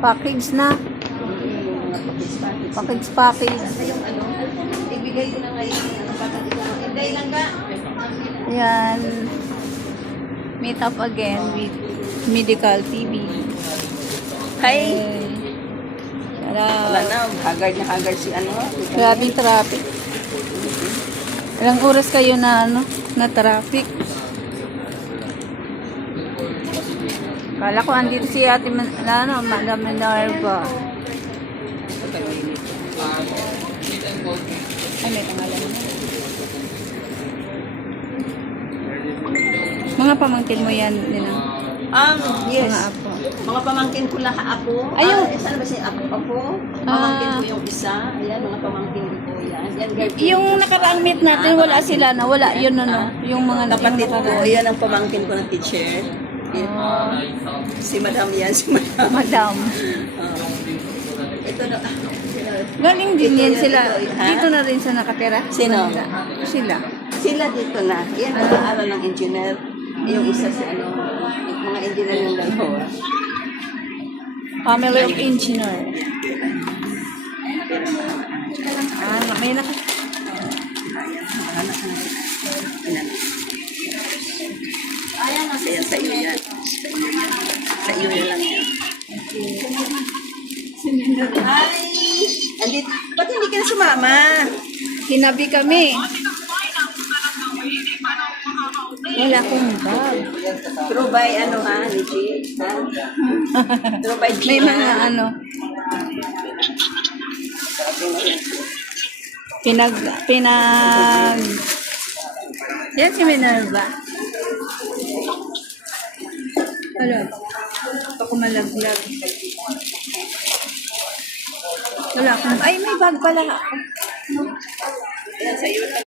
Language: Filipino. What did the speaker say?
Package na. Package. Yung ano, ibigay ko na ngayon. Ano pa dito? Hindi lang ka. Yan. Meet up again with Medical TV. Hi! Wala na, haggard si ano. Grabing traffic. Ilang oras kayo na na traffic? Kala ko andito si Ate Madam Minerva. Ay, may pangalan na. Mga pamangkin mo yan, nila. Yes. Mga apo. Mga pamangkin ko lahat ako. Ayun. Saan ba siya ako? Pamangkin ko yung isa. Ayan, mga pamangkin ko yan. Yan, girlfriend. Yung nakaraang meet natin, wala sila na. Wala yun, yung mga kapatid yung ko. Ayan ang pamangkin ko na teacher. Si Madam yan, si Madam. Madam. Ito na. Galing din yan sila. Ha? Dito na rin sa nakatira. Sino? Sila. Sila dito na. Yan, nag-aaral ng engineer. Yung isa si mga engineer yung dalawa. Family of engineer. May naka. Ayan, sa iyo yan. Sa iyo na lang yan. Hi! Andit, ba't hindi ka na sumama? Hinabi kami. Wala akong bag. True by ano ha, legit? Ha? True by May mga pinag yan si Minerva. Wala. Ako malaglag. Wala akong, ay may bag pala ako. Yan sa iyo.